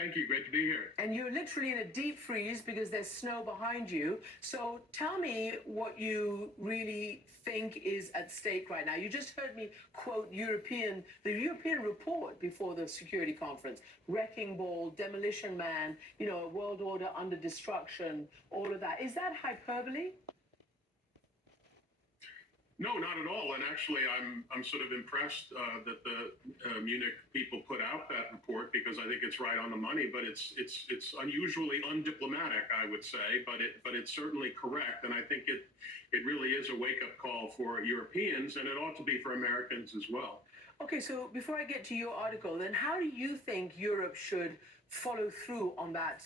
Thank you. Great to be here. And you're literally in a deep freeze because there's snow behind you. So tell me what you really think is at stake right now. You just heard me quote the European report before the security conference: wrecking ball, demolition man, a world order under destruction, all of that. Is that hyperbole? No, not at all. And actually, I'm sort of impressed that the Munich people put out that report, because I think it's right on the money. But it's unusually undiplomatic, I would say. But it's certainly correct. And I think it really is a wake up call for Europeans, and it ought to be for Americans as well. Okay, so before I get to your article, then how do you think Europe should follow through on that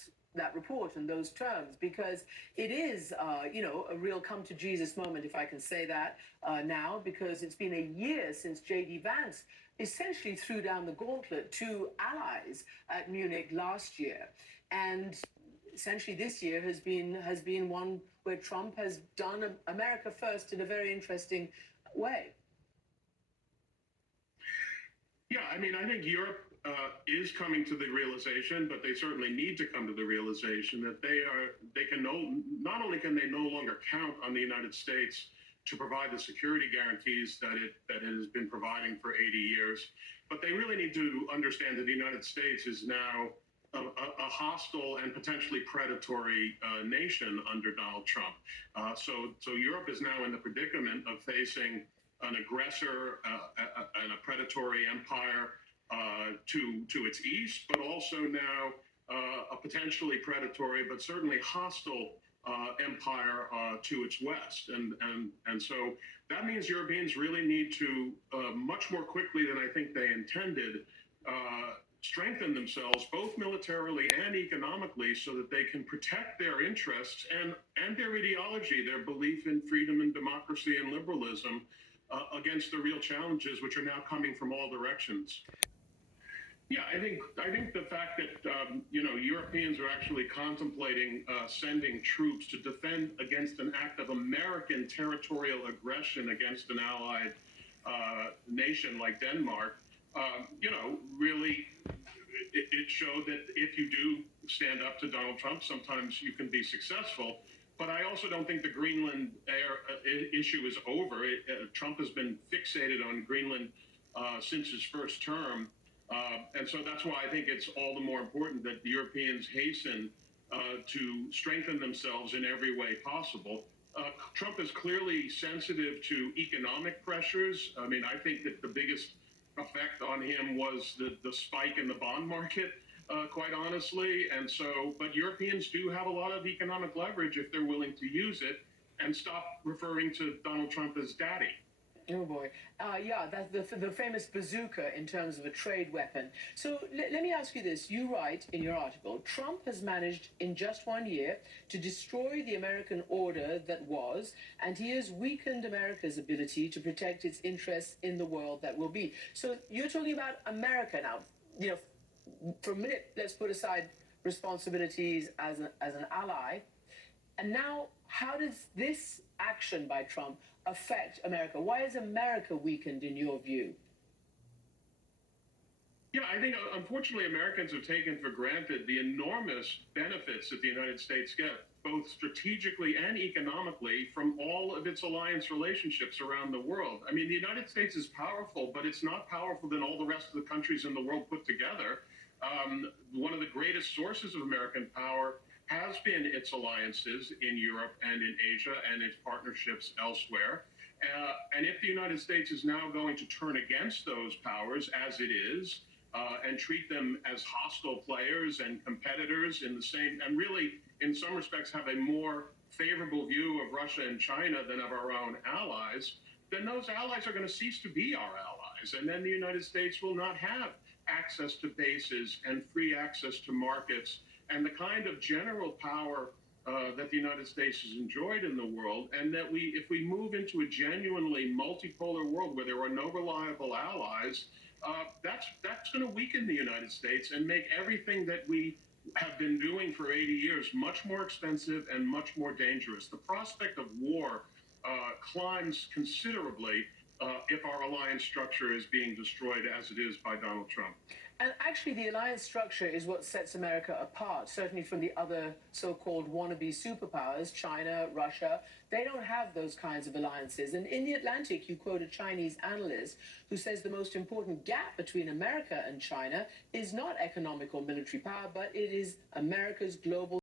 report and those terms? Because it is, a real come to Jesus moment, if I can say that now, because it's been a year since J.D. Vance essentially threw down the gauntlet to allies at Munich last year. And essentially this year has been one where Trump has done America first in a very interesting way. Yeah, I mean, I think Europe is coming to the realization, but they certainly need to come to the realization that not only can they no longer count on the United States to provide the security guarantees that it has been providing for 80 years, but they really need to understand that the United States is now a hostile and potentially predatory nation under Donald Trump. So Europe is now in the predicament of facing an aggressor and a predatory empire to its east, but also now a potentially predatory but certainly hostile empire to its west. And so that means Europeans really need to, much more quickly than I think they intended, strengthen themselves both militarily and economically so that they can protect their interests and their ideology, their belief in freedom and democracy and liberalism, against the real challenges which are now coming from all directions. Yeah, I think the fact that Europeans are actually contemplating sending troops to defend against an act of American territorial aggression against an allied nation like Denmark, really it showed that if you do stand up to Donald Trump, sometimes you can be successful. But I also don't think the Greenland issue is over. Trump has been fixated on Greenland since his first term. And so that's why I think it's all the more important that the Europeans hasten to strengthen themselves in every way possible. Trump is clearly sensitive to economic pressures. I mean, I think that the biggest effect on him was the spike in the bond market, quite honestly. And so, but Europeans do have a lot of economic leverage if they're willing to use it and stop referring to Donald Trump as daddy. Oh boy. Yeah, that's the famous bazooka in terms of a trade weapon. So let me ask you this. You write in your article, Trump has managed in just 1 year to destroy the American order that was, and he has weakened America's ability to protect its interests in the world that will be. So you're talking about America now. For a minute, let's put aside responsibilities as an ally. And now, how does this action by Trump affect America? Why is America weakened in your view? Yeah, I think unfortunately Americans have taken for granted the enormous benefits that the United States get, both strategically and economically, from all of its alliance relationships around the world. I mean, the United States is powerful, but it's not powerful than all the rest of the countries in the world put together. One of the greatest sources of American power has been its alliances in Europe and in Asia and its partnerships elsewhere. And if the United States is now going to turn against those powers, as it is, and treat them as hostile players and competitors in the same, and really, in some respects, have a more favorable view of Russia and China than of our own allies, then those allies are going to cease to be our allies. And then the United States will not have access to bases and free access to markets and the kind of general power that the United States has enjoyed in the world. And that if we move into a genuinely multipolar world where there are no reliable allies, that's going to weaken the United States and make everything that we have been doing for 80 years much more expensive and much more dangerous. The prospect of war climbs considerably if our alliance structure is being destroyed as it is by Donald Trump. And actually, the alliance structure is what sets America apart, certainly from the other so-called wannabe superpowers, China, Russia. They don't have those kinds of alliances. And in the Atlantic, you quote a Chinese analyst who says the most important gap between America and China is not economic or military power, but it is America's global